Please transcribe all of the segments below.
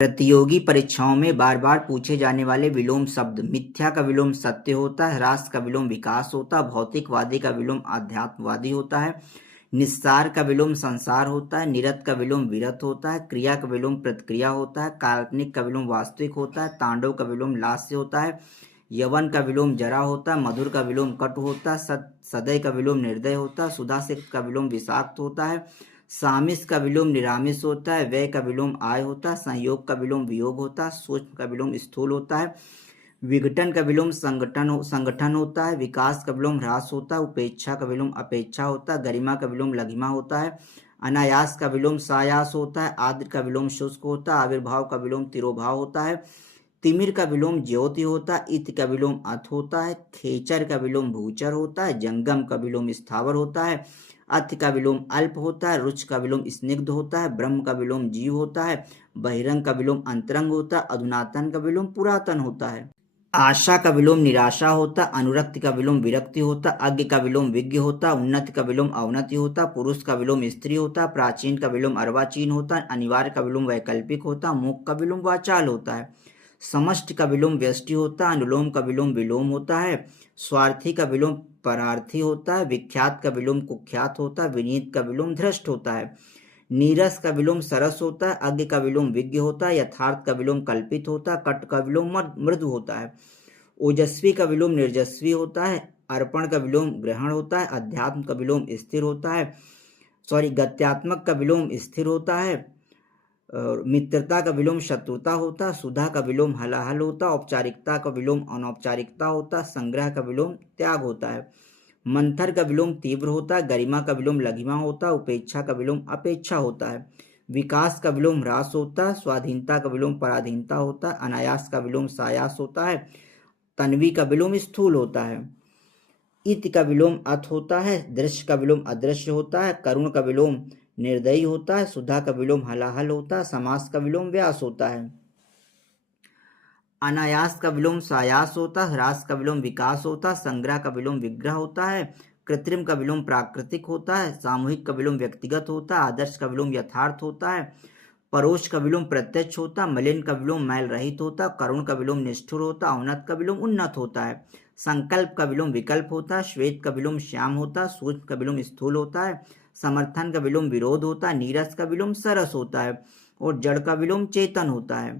प्रतियोगी परीक्षाओं में बार बार पूछे जाने वाले विलोम शब्द। मिथ्या का विलोम सत्य होता है, ह्रास का विलोम विकास होता है, भौतिकवादी का विलोम आध्यात्मवादी होता है, निस्सार का विलोम संसार होता है, निरत का विलोम विरत होता है, क्रिया का विलोम प्रतिक्रिया होता है, काल्पनिक का विलोम वास्तविक होता है, तांडव का विलोम लास्य होता है, यवन का विलोम जरा होता है, मधुर का विलोम कटु होता है, सदय का विलोम निर्दय होता है, सुधा से का विलोम विषाक्त होता है, सामिस का विलोम निरामिस होता है, व्यय का विलोम आय होता है, संयोग का विलोम वियोग होता है, सूक्ष्म का विलोम स्थूल होता है, विघटन का विलोम संगठन होता है, विकास का विलोम ह्रास होता है, उपेक्षा का विलोम अपेक्षा होता है, गरिमा का विलोम लघिमा होता है, अनायास का विलोम सायास होता है, आद्र का विलोम शुष्क होता है, आविर्भाव का विलोम तिरोभाव होता है, तिमिर का विलोम ज्योति होता है, इत का विलोम अथ होता है, खेचर का विलोम भूचर होता है, जंगम का विलोम स्थावर होता है, अथ का विलोम अल्प होता है, रुच का विलोम स्निग्ध होता है, ब्रह्म का विलोम जीव होता है, बहिरंग का विलोम अंतरंग होता है, अधुनातन का विलोम पुरातन होता है, आशा का विलोम निराशा होता, अनुरक्ति का विलोम विरक्ति होता, अज्ञ का विलोम विज्ञ होता, उन्नति का विलोम अवनति होता, पुरुष का विलोम स्त्री होता, प्राचीन का विलोम अर्वाचीन होता, अनिवार्य का विलोम वैकल्पिक होता, मूक का विलोम वाचाल होता है, समष्टि का विलोम व्यष्टि होता, अनुलोम का विलोम विलोम होता है, स्वार्थी का विलोम परार्थी होता है, विख्यात का विलोम कुख्यात होता है, विनीत का विलोम धृष्ट होता है, नीरस का विलोम सरस होता है, अज्ञ का विलोम विज्ञ होता है, यथार्थ का विलोम कल्पित होता है, कट का विलोम मृदु होता है, ओजस्वी का विलोम निर्जस्वी होता है, अर्पण का विलोम ग्रहण होता है, अध्यात्म का विलोम स्थिर होता है, गत्यात्मक का विलोम स्थिर होता है, और मित्रता का विलोम शत्रुता होता, सुधा का विलोम हलाहल होता, औपचारिकता का विलोम अनौपचारिकता होता, संग्रह का विलोम त्याग होता है, मंथर का विलोम तीव्र होता है, गरिमा का विलोम लघिमा होता, उपेक्षा का विलोम अपेक्षा होता है, विकास का विलोम ह्रास होता है, स्वाधीनता का विलोम पराधीनता होता है, अनायास का विलोम सायास होता है, तन्वी का विलोम स्थूल होता है, इत का विलोम अथ होता है, दृश्य का विलोम अदृश्य होता है, करुण का विलोम निर्दयी होता है, सुधा का विलोम हलाहल होता है, समास का विलोम व्यास होता है, अनायास का विलोम सायास होता है, ह्रास का विलोम विकास होता है, संग्रह का विलोम विग्रह होता है, कृत्रिम का विलोम प्राकृतिक होता है, सामूहिक का विलोम व्यक्तिगत होता है, आदर्श का विलोम यथार्थ होता है, परोक्ष का विलोम प्रत्यक्ष होता, मलिन का विलोम मैल रहित होता, करुण का विलोम निष्ठुर होता, अवनत का विलोम उन्नत होता है, संकल्प का विलोम विकल्प होता, श्वेत का विलोम श्याम होता, सूक्ष्म का विलोम स्थूल होता है, समर्थन का विलोम विरोध होता, नीरस का विलोम सरस होता है, और जड़ का विलोम चेतन होता है,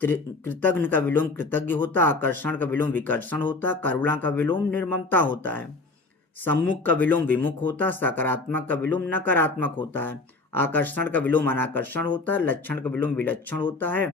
कृतघ्न का विलोम कृतज्ञ होता, आकर्षण का विलोम विकर्षण होता, करुणा का विलोम निर्ममता होता है, सम्मुख का विलोम विमुख होता, सकारात्मक का विलोम नकारात्मक होता है, आकर्षण का विलोम अनाकर्षण होता है, लक्षण का विलोम विलक्षण होता है,